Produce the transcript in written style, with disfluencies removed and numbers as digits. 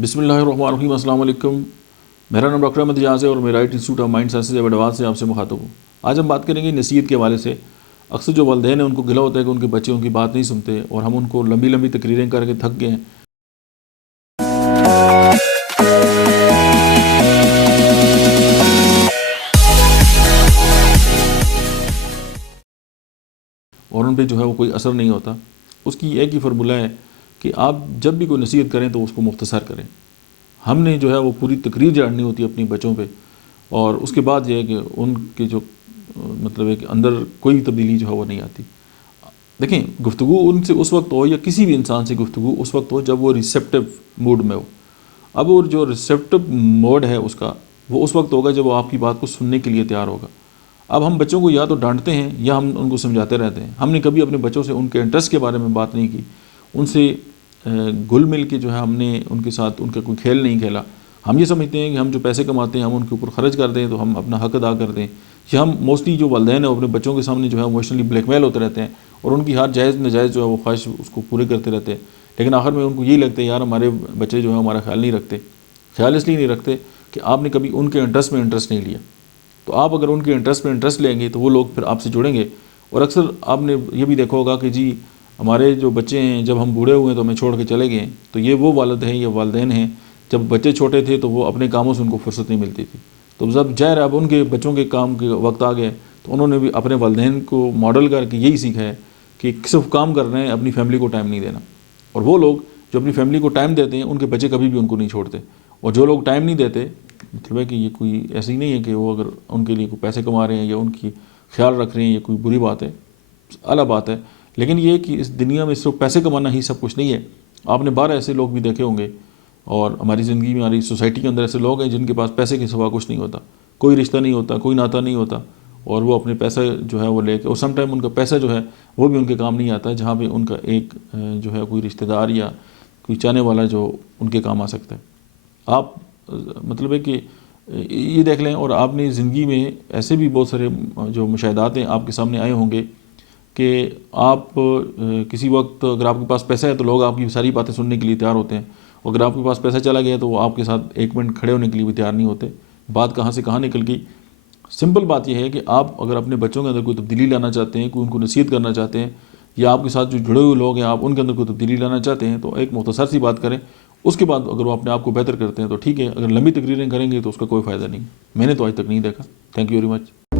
بسم اللہ الرحمن الرحیم۔ السلام علیکم، میرا نام ڈاکٹر احمد اجاز ہے اور میں right institute of mind sciences advance سے آپ سے مخاطب ہوں۔ آج ہم بات کریں گے نصیحت کے حوالے سے۔ اکثر جو والدین ہیں ان کو گلہ ہوتا ہے کہ ان کے بچے ان کی بات نہیں سنتے اور ہم ان کو لمبی لمبی تقریریں کر کے تھک گئے ہیں۔ اور ان پہ جو ہے وہ کوئی اثر نہیں ہوتا۔ اس کی ایک ہی فارمولہ ہے کہ آپ جب بھی کوئی نصیحت کریں تو اس کو مختصر کریں۔ ہم نے جو ہے وہ پوری تقریر جاڑنی ہوتی ہے اپنی بچوں پہ، اور اس کے بعد یہ ہے کہ ان کے جو مطلب ہے کہ اندر کوئی تبدیلی جو ہے وہ نہیں آتی۔ دیکھیں، گفتگو ان سے اس وقت ہو یا کسی بھی انسان سے گفتگو اس وقت ہو جب وہ ریسیپٹیو موڈ میں ہو۔ اب وہ جو ریسیپٹیو موڈ ہے اس کا، وہ اس وقت ہوگا جب وہ آپ کی بات کو سننے کے لیے تیار ہوگا۔ اب ہم بچوں کو یا تو ڈانٹتے ہیں یا ہم ان کو سمجھاتے رہتے ہیں۔ ہم نے کبھی اپنے بچوں سے ان کے انٹرسٹ کے بارے میں بات نہیں کی، ان سے گل مل کے جو ہے ہم نے ان کے ساتھ ان کا کوئی کھیل نہیں کھیلا۔ ہم یہ سمجھتے ہیں کہ ہم جو پیسے کماتے ہیں ہم ان کے اوپر خرچ کر دیں تو ہم اپنا حق ادا کر دیں، یا ہم موسٹلی جو والدین ہیں اپنے بچوں کے سامنے جو ہے ایموشنلی بلیک میل ہوتے رہتے ہیں اور ان کی ہر جائز ناجائز جو ہے وہ خواہش اس کو پورے کرتے رہتے ہیں، لیکن آخر میں ان کو یہی لگتا ہے یار ہمارے بچے جو ہیں ہمارا خیال نہیں رکھتے۔ خیال اس لیے نہیں رکھتے کہ آپ نے کبھی ان کے انٹرسٹ میں انٹرسٹ نہیں لیا۔ تو آپ اگر ان کے انٹرسٹ میں انٹرسٹ لیں گے تو وہ لوگ پھر آپ سے جڑیں گے۔ اور اکثر آپ نے یہ بھی دیکھا ہوگا کہ جی ہمارے جو بچے ہیں جب ہم بوڑھے ہوئے تو ہمیں چھوڑ کے چلے گئے، تو یہ وہ والد ہیں یا والدین ہیں جب بچے چھوٹے تھے تو وہ اپنے کاموں سے ان کو فرصت نہیں ملتی تھی، تو جب ظاہر اب ان کے بچوں کے کام کے وقت آ گئے تو انہوں نے بھی اپنے والدین کو ماڈل کر کے یہی سیکھا ہے کہ صرف کام کر رہے ہیں، اپنی فیملی کو ٹائم نہیں دینا۔ اور وہ لوگ جو اپنی فیملی کو ٹائم دیتے ہیں ان کے بچے کبھی بھی ان کو نہیں چھوڑتے، اور جو لوگ ٹائم نہیں دیتے مطلب ہے کہ یہ کوئی ایسی نہیں ہے کہ وہ اگر ان کے لیے کوئی پیسے کما رہے ہیں یا ان کی خیال رکھ رہے ہیں یہ کوئی بری بات ہے، اعلیٰ بات ہے، لیکن یہ کہ اس دنیا میں صرف پیسے کمانا ہی سب کچھ نہیں ہے۔ آپ نے 12 ایسے لوگ بھی دیکھے ہوں گے، اور ہماری زندگی میں ہماری سوسائٹی کے اندر ایسے لوگ ہیں جن کے پاس پیسے کے سوا کچھ نہیں ہوتا، کوئی رشتہ نہیں ہوتا، کوئی ناطہ نہیں ہوتا، اور وہ اپنے پیسہ جو ہے وہ لے کے، اور سم ٹائم ان کا پیسہ جو ہے وہ بھی ان کے کام نہیں آتا، جہاں پہ ان کا ایک جو ہے کوئی رشتہ دار یا کوئی چاہنے والا جو ان کے کام آ سکتا ہے۔ آپ مطلب ہے کہ یہ دیکھ لیں، اور آپ نے زندگی میں ایسے بھی بہت سارے جو مشاہدات ہیں آپ کے سامنے آئے ہوں گے کہ آپ کسی وقت اگر آپ کے پاس پیسہ ہے تو لوگ آپ کی ساری باتیں سننے کے لیے تیار ہوتے ہیں، اور اگر آپ کے پاس پیسہ چلا گیا تو وہ آپ کے ساتھ ایک منٹ کھڑے ہونے کے لیے بھی تیار نہیں ہوتے۔ بات کہاں سے کہاں نکل گئی۔ سمپل بات یہ ہے کہ آپ اگر اپنے بچوں کے اندر کوئی تبدیلی لانا چاہتے ہیں، کوئی ان کو نصیحت کرنا چاہتے ہیں، یا آپ کے ساتھ جو جڑے ہوئے لوگ ہیں آپ ان کے اندر کوئی تبدیلی لانا چاہتے ہیں، تو ایک مختصر سی بات کریں۔ اس کے بعد اگر وہ اپنے آپ کو بہتر کرتے ہیں تو ٹھیک ہے، اگر لمبی تقریریں کریں گے تو اس کا کوئی فائدہ نہیں۔ میں نے تو آج تک نہیں دیکھا۔ Thank you very much.